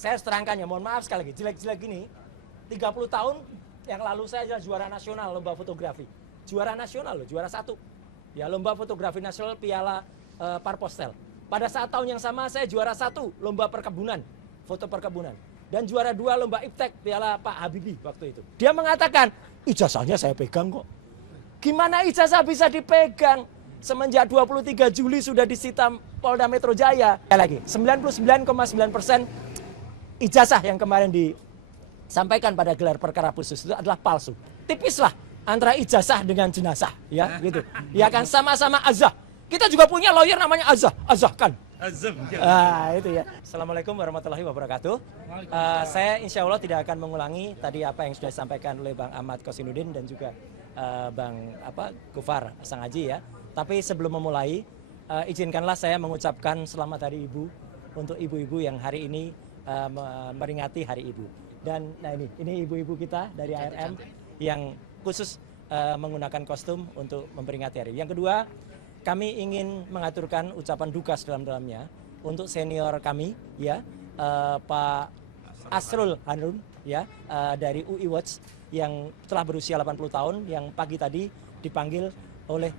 Saya terangkan ya, mohon maaf sekali lagi, jelek-jelek gini, 30 tahun yang lalu saya adalah juara nasional lomba fotografi. Juara nasional loh, juara 1. Ya, lomba fotografi nasional Piala Parpostel. Pada saat tahun yang sama saya juara 1 lomba perkebunan, foto perkebunan. Dan juara 2 lomba iptek Piala Pak Habibie waktu itu. Dia mengatakan, ijazahnya saya pegang kok. Gimana ijazah bisa dipegang? Semenjak 23 Juli sudah disita Polda Metro Jaya. Lagi, 99,9% ijazah yang kemarin disampaikan pada gelar perkara khusus itu adalah palsu. Tipislah antara ijazah dengan jenazah, ya gitu. Ya kan sama-sama azah. Kita juga punya lawyer namanya azah, azahkan. Itu ya. Assalamualaikum warahmatullahi wabarakatuh. Saya insya Allah tidak akan mengulangi tadi apa yang sudah disampaikan oleh Bang Ahmad Kosinudin dan juga Bang Gufar Sangaji ya. Tapi sebelum memulai, izinkanlah saya mengucapkan selamat Hari Ibu untuk ibu-ibu yang hari ini memperingati Hari Ibu. Dan nah ini ibu-ibu kita dari ARM yang khusus menggunakan kostum untuk memperingati hari. Yang kedua, kami ingin mengaturkan ucapan duka sedalam-dalamnya untuk senior kami ya, Pak Asrul Hanun ya, dari UI Watch yang telah berusia 80 tahun yang pagi tadi dipanggil oleh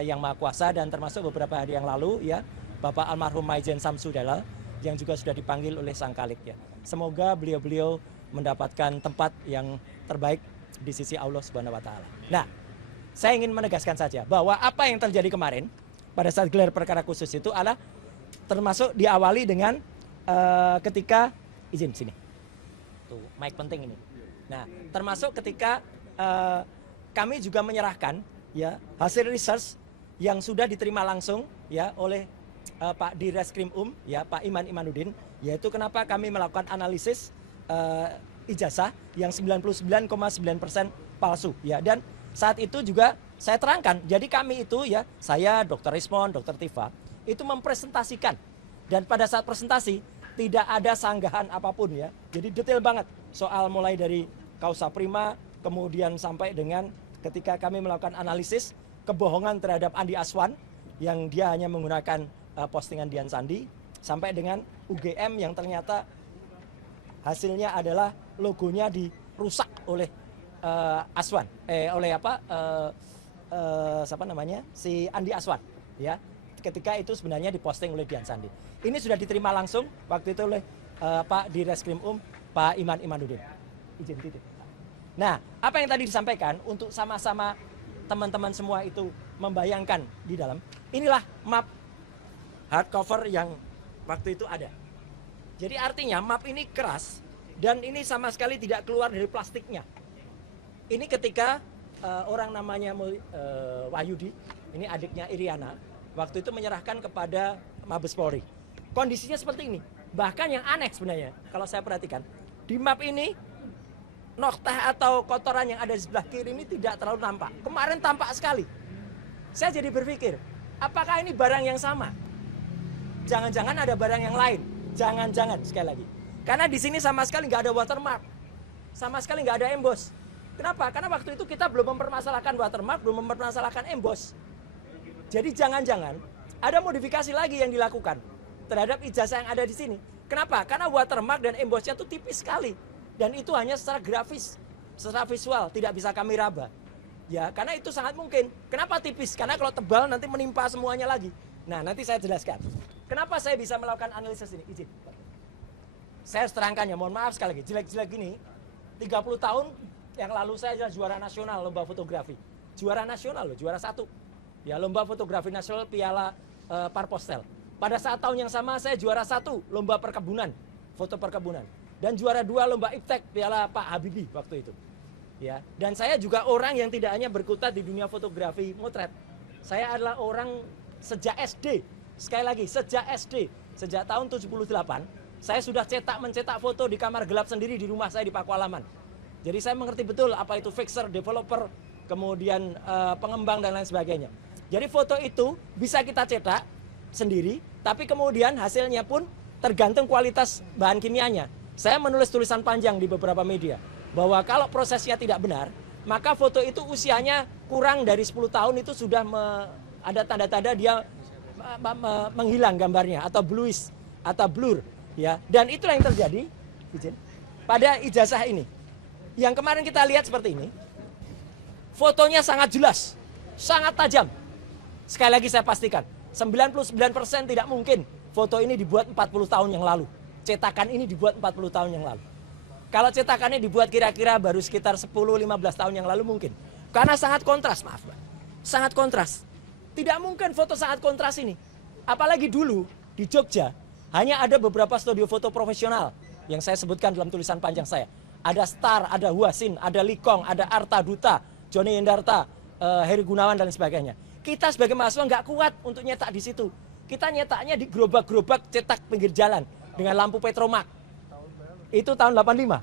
Yang Maha Kuasa, dan termasuk beberapa hari yang lalu ya Bapak almarhum Maijen Samsudala yang juga sudah dipanggil oleh Sang Khalik ya. Semoga beliau-beliau mendapatkan tempat yang terbaik di sisi Allah Subhanahu wa taala. Nah, saya ingin menegaskan saja bahwa apa yang terjadi kemarin pada saat gelar perkara khusus itu adalah termasuk diawali dengan ketika izin sini. Tuh, mic penting ini. Nah, termasuk ketika kami juga menyerahkan ya hasil research yang sudah diterima langsung ya oleh Pak Direskrim ya Pak Iman Imanuddin, yaitu kenapa kami melakukan analisis ijazah yang 99,9% palsu ya. Dan saat itu juga saya terangkan, jadi kami itu ya, saya, Dr. Rismon, Dr. Tifa, itu mempresentasikan. Dan pada saat presentasi tidak ada sanggahan apapun ya. Jadi detail banget soal mulai dari kausa prima, kemudian sampai dengan ketika kami melakukan analisis kebohongan terhadap Andi Aswan yang dia hanya menggunakan postingan Dian Sandi, sampai dengan UGM yang ternyata hasilnya adalah logonya dirusak oleh Aswan, siapa namanya, si Andi Aswan, ya. Ketika itu sebenarnya diposting oleh Dian Sandi. Ini sudah diterima langsung waktu itu oleh Pak Direskrim Pak Iman Imanuddin. Izin titip. Nah, apa yang tadi disampaikan untuk sama-sama teman-teman semua itu membayangkan di dalam, inilah map hardcover yang waktu itu ada. Jadi artinya map ini keras dan ini sama sekali tidak keluar dari plastiknya. Ini ketika orang namanya Wahyudi, ini adiknya Iriana, waktu itu menyerahkan kepada Mabes Polri. Kondisinya seperti ini. Bahkan yang aneh sebenarnya, kalau saya perhatikan, di map ini noktah atau kotoran yang ada di sebelah kiri ini tidak terlalu nampak. Kemarin tampak sekali. Saya jadi berpikir, apakah ini barang yang sama? Jangan-jangan ada barang yang lain. Jangan-jangan sekali lagi. Karena di sini sama sekali nggak ada watermark, sama sekali nggak ada emboss. Kenapa? Karena waktu itu kita belum mempermasalahkan watermark, belum mempermasalahkan emboss. Jadi jangan-jangan ada modifikasi lagi yang dilakukan terhadap ijazah yang ada di sini. Kenapa? Karena watermark dan embossnya itu tipis sekali. Dan itu hanya secara grafis, secara visual, tidak bisa kami raba. Ya, karena itu sangat mungkin. Kenapa tipis? Karena kalau tebal nanti menimpa semuanya lagi. Nah, nanti saya jelaskan. Kenapa saya bisa melakukan analisis ini? Izin. Saya terangkan ya, mohon maaf sekali lagi, jelek-jelek gini, 30 tahun yang lalu saya adalah juara nasional lomba fotografi. Juara nasional loh, juara 1. Ya, lomba fotografi nasional Piala Parpostel. Pada saat tahun yang sama saya juara 1 lomba perkebunan, foto perkebunan. Dan juara 2 lomba iptek Piala Pak Habibie waktu itu. Ya, dan saya juga orang yang tidak hanya berkutat di dunia fotografi motret. Saya adalah orang sejak SD. Sekali lagi, sejak SD, sejak tahun 78, saya sudah mencetak foto di kamar gelap sendiri di rumah saya di Pakualaman. Jadi saya mengerti betul apa itu fixer, developer, kemudian pengembang dan lain sebagainya. Jadi foto itu bisa kita cetak sendiri, tapi kemudian hasilnya pun tergantung kualitas bahan kimianya. Saya menulis tulisan panjang di beberapa media bahwa kalau prosesnya tidak benar, maka foto itu usianya kurang dari 10 tahun itu sudah ada tanda-tanda dia menghilang gambarnya atau bluish atau blur. Ya, dan itulah yang terjadi izin, pada ijazah ini. Yang kemarin kita lihat seperti ini. Fotonya sangat jelas, sangat tajam. Sekali lagi saya pastikan, 99% tidak mungkin foto ini dibuat 40 tahun yang lalu. Cetakan ini dibuat 40 tahun yang lalu. Kalau cetakannya dibuat kira-kira baru sekitar 10-15 tahun yang lalu mungkin. Karena sangat kontras, maaf Pak. Sangat kontras. Tidak mungkin foto sangat kontras ini. Apalagi dulu di Jogja, hanya ada beberapa studio foto profesional yang saya sebutkan dalam tulisan panjang saya. Ada Star, ada Huasin, ada Likong, ada Arta Duta, Joni Yendarta, Heri Gunawan dan sebagainya. Kita sebagai mahasiswa nggak kuat untuk nyetak di situ. Kita nyetaknya di gerobak-gerobak cetak pinggir jalan dengan lampu Petromak. Itu tahun 85.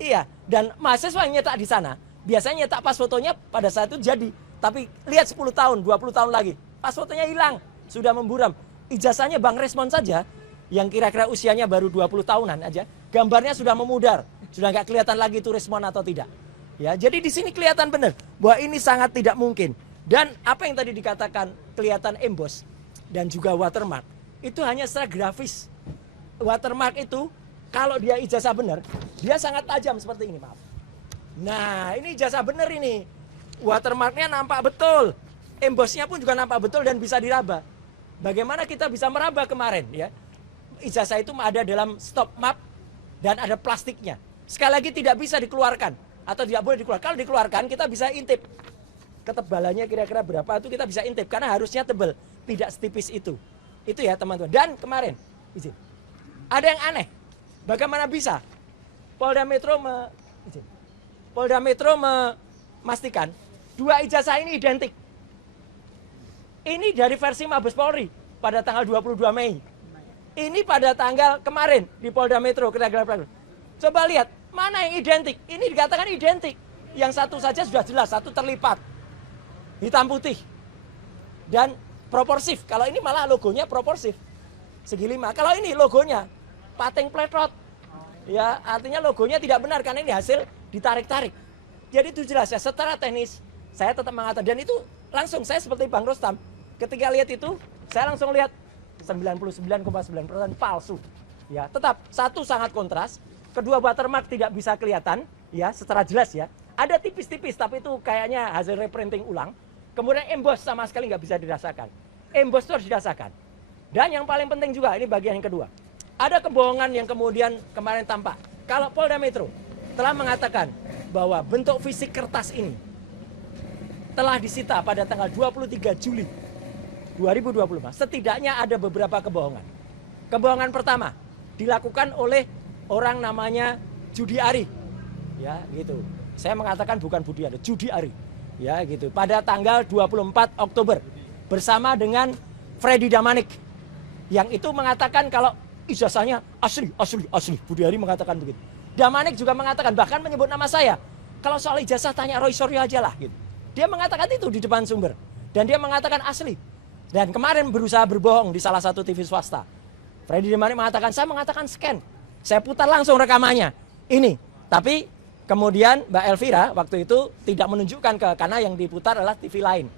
Iya, dan mahasiswa yang nyetak di sana, biasanya nyetak pas fotonya pada saat itu jadi. Tapi lihat 10 tahun, 20 tahun lagi, pas fotonya hilang, sudah memburam. Ijazahnya Bang Resmon saja, yang kira-kira usianya baru 20 tahunan aja, gambarnya sudah memudar. Sudah nggak kelihatan lagi itu Resmon atau tidak. Ya, jadi di sini kelihatan benar bahwa ini sangat tidak mungkin. Dan apa yang tadi dikatakan kelihatan emboss dan juga watermark, itu hanya secara grafis. Watermark itu kalau dia ijazah benar, dia sangat tajam seperti ini, maaf. Nah, ini ijazah benar ini. Watermarknya nampak betul. Embossnya pun juga nampak betul dan bisa diraba. Bagaimana kita bisa meraba kemarin ya? Ijazah itu ada dalam stop map dan ada plastiknya. Sekali lagi tidak bisa dikeluarkan. Atau tidak boleh dikeluarkan. Kalau dikeluarkan kita bisa intip. Ketebalannya kira-kira berapa itu kita bisa intip. Karena harusnya tebal. Tidak setipis itu. Itu ya teman-teman. Dan kemarin, izin. Ada yang aneh. Bagaimana bisa? Polda Metro memastikan 2 ijazah ini identik. Ini dari versi Mabes Polri pada tanggal 22 Mei. Ini pada tanggal kemarin di Polda Metro. Coba lihat. Mana yang identik? Ini dikatakan identik. Yang satu saja sudah jelas, satu terlipat. Hitam putih. Dan proporsif. Kalau ini malah logonya proporsif. Segi 5. Kalau ini logonya pating pletrot. Ya, artinya logonya tidak benar karena ini hasil ditarik-tarik. Jadi itu jelas ya, secara teknis saya tetap mengatakan. Dan itu langsung saya seperti Bang Rostam. Ketika lihat itu, saya langsung lihat 99,9% palsu. Ya, tetap satu sangat kontras. Kedua, watermark tidak bisa kelihatan ya secara jelas ya. Ada tipis-tipis tapi itu kayaknya hasil reprinting ulang. Kemudian emboss sama sekali nggak bisa dirasakan. Emboss itu harus dirasakan. Dan yang paling penting juga, ini bagian yang kedua. Ada kebohongan yang kemudian kemarin tampak. Kalau Polda Metro telah mengatakan bahwa bentuk fisik kertas ini telah disita pada tanggal 23 Juli 2025. Setidaknya ada beberapa kebohongan. Kebohongan pertama dilakukan oleh orang namanya Judi Ari, ya gitu. Saya mengatakan bukan Budi Ari, Judi Ari, ya gitu. Pada tanggal 24 Oktober bersama dengan Freddy Damanik, yang itu mengatakan kalau ijazahnya asli. Budi Ari mengatakan begitu. Damanik juga mengatakan, bahkan menyebut nama saya. Kalau soal ijazah tanya Roy Suryo aja lah, gitu. Dia mengatakan itu di depan sumber, dan dia mengatakan asli. Dan kemarin berusaha berbohong di salah satu TV swasta. Freddy Damanik mengatakan, saya mengatakan scan. Saya putar langsung rekamannya. Ini. Tapi kemudian Mbak Elvira waktu itu tidak menunjukkan karena yang diputar adalah TV lain.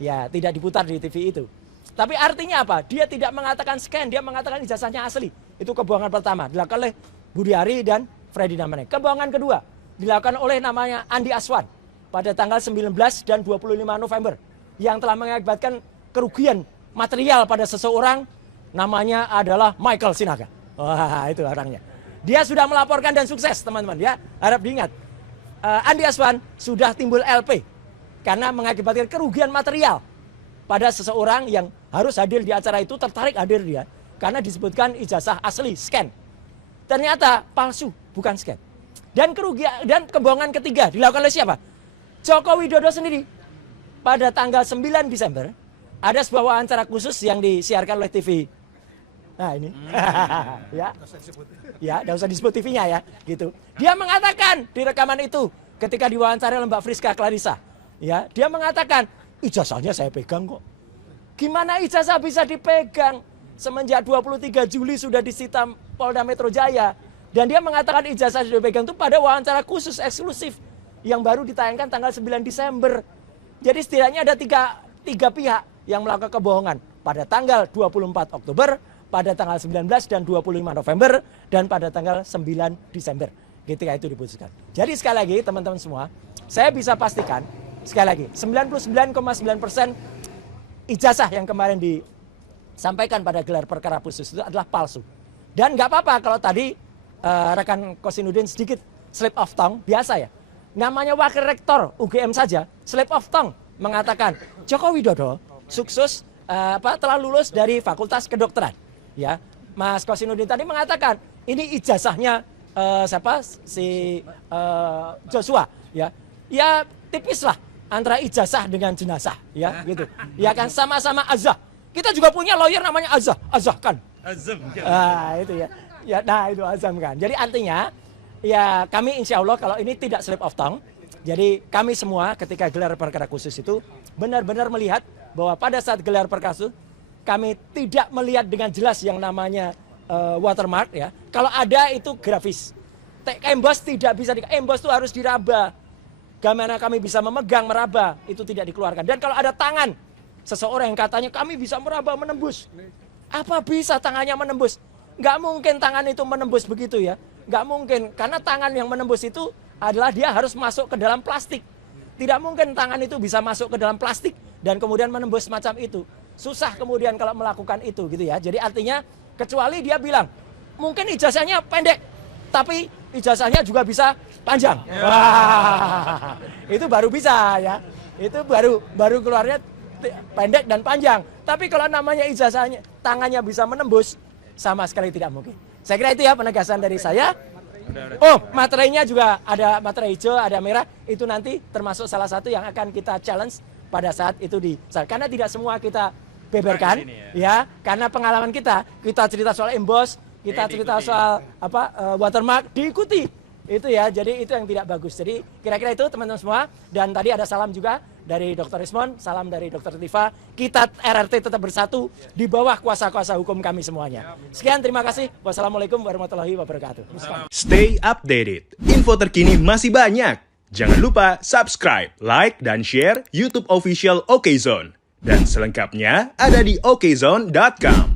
Ya, tidak diputar di TV itu. Tapi artinya apa? Dia tidak mengatakan scan, dia mengatakan ijazahnya asli. Itu kebohongan pertama. Dilakukan oleh Budi Ari dan Freddy Damanik. Kebohongan kedua dilakukan oleh namanya Andi Aswan pada tanggal 19 dan 25 November. Yang telah mengakibatkan kerugian material pada seseorang, namanya adalah Michael Sinaga. Wah, itu orangnya. Dia sudah melaporkan dan sukses, teman-teman ya. Harap diingat. Andi Aswan sudah timbul LP karena mengakibatkan kerugian material pada seseorang yang harus hadir di acara itu, tertarik hadir dia karena disebutkan ijazah asli scan. Ternyata palsu, bukan scan. Dan kerugian dan kebohongan ketiga dilakukan oleh siapa? Joko Widodo sendiri. Pada tanggal 9 Desember ada sebuah wawancara khusus yang disiarkan oleh TV. Nah ini, ya, tidak usah disebut TV-nya ya, gitu. Dia mengatakan di rekaman itu, ketika diwawancara oleh Mbak Friska Clarissa, ya, dia mengatakan ijazahnya saya pegang kok. Gimana ijazah bisa dipegang? Semenjak 23 Juli sudah disita Polda Metro Jaya, dan dia mengatakan ijazah sudah dipegang itu pada wawancara khusus eksklusif yang baru ditayangkan tanggal 9 Desember. Jadi setidaknya ada tiga pihak yang melakukan kebohongan pada tanggal 24 Oktober, pada tanggal 19 dan 25 November dan pada tanggal 9 Desember ketika itu diputuskan. Jadi sekali lagi teman-teman semua, saya bisa pastikan sekali lagi 99,9% ijazah yang kemarin disampaikan pada gelar perkara khusus itu adalah palsu. Dan nggak apa-apa kalau tadi rekan Kosinudin sedikit slip of tongue, biasa ya. Namanya wakil rektor UGM saja slip of tongue mengatakan Joko Widodo sukses telah lulus dari Fakultas Kedokteran. Ya, Mas Kosinudin tadi mengatakan ini ijazahnya Joshua. Ya tipis lah antara ijazah dengan jenazah, ya gitu. Ya kan sama-sama azah. Kita juga punya lawyer namanya azah kan. Azam. Itu ya. Ya, nah itu azam kan. Jadi artinya ya kami insya Allah kalau ini tidak slip of tongue. Jadi kami semua ketika gelar perkara khusus itu benar-benar melihat bahwa pada saat gelar perkara khusus kami tidak melihat dengan jelas yang namanya watermark ya. Kalau ada itu grafis. Emboss tidak bisa emboss itu harus diraba. Bagaimana kami bisa memegang, meraba, itu tidak dikeluarkan. Dan kalau ada tangan seseorang yang katanya kami bisa meraba, menembus. Apa bisa tangannya menembus? Nggak mungkin tangan itu menembus begitu ya. Nggak mungkin, karena tangan yang menembus itu adalah dia harus masuk ke dalam plastik. Tidak mungkin tangan itu bisa masuk ke dalam plastik dan kemudian menembus macam itu. Susah kemudian kalau melakukan itu gitu ya. Jadi artinya kecuali dia bilang, mungkin ijazahnya pendek, tapi ijazahnya juga bisa panjang. Wah, itu baru bisa ya. Itu baru keluarnya pendek dan panjang. Tapi kalau namanya ijazahnya tangannya bisa menembus, sama sekali tidak mungkin. Saya kira itu ya penegasan dari saya. Oh, materainya juga ada materai hijau, ada merah. Itu nanti termasuk salah satu yang akan kita challenge pada saat itu karena tidak semua kita beberkan ya. Karena pengalaman kita cerita soal emboss, kita cerita soal watermark diikuti. Itu ya, jadi itu yang tidak bagus. Jadi kira-kira itu teman-teman semua. Dan tadi ada salam juga dari Dr. Rismon, salam dari Dr. Tifa. Kita RRT tetap bersatu di bawah kuasa-kuasa hukum kami semuanya. Sekian, terima kasih. Wassalamualaikum warahmatullahi wabarakatuh. Stay updated. Info terkini masih banyak. Jangan lupa subscribe, like, dan share YouTube official OKZone. Dan selengkapnya ada di okezone.com.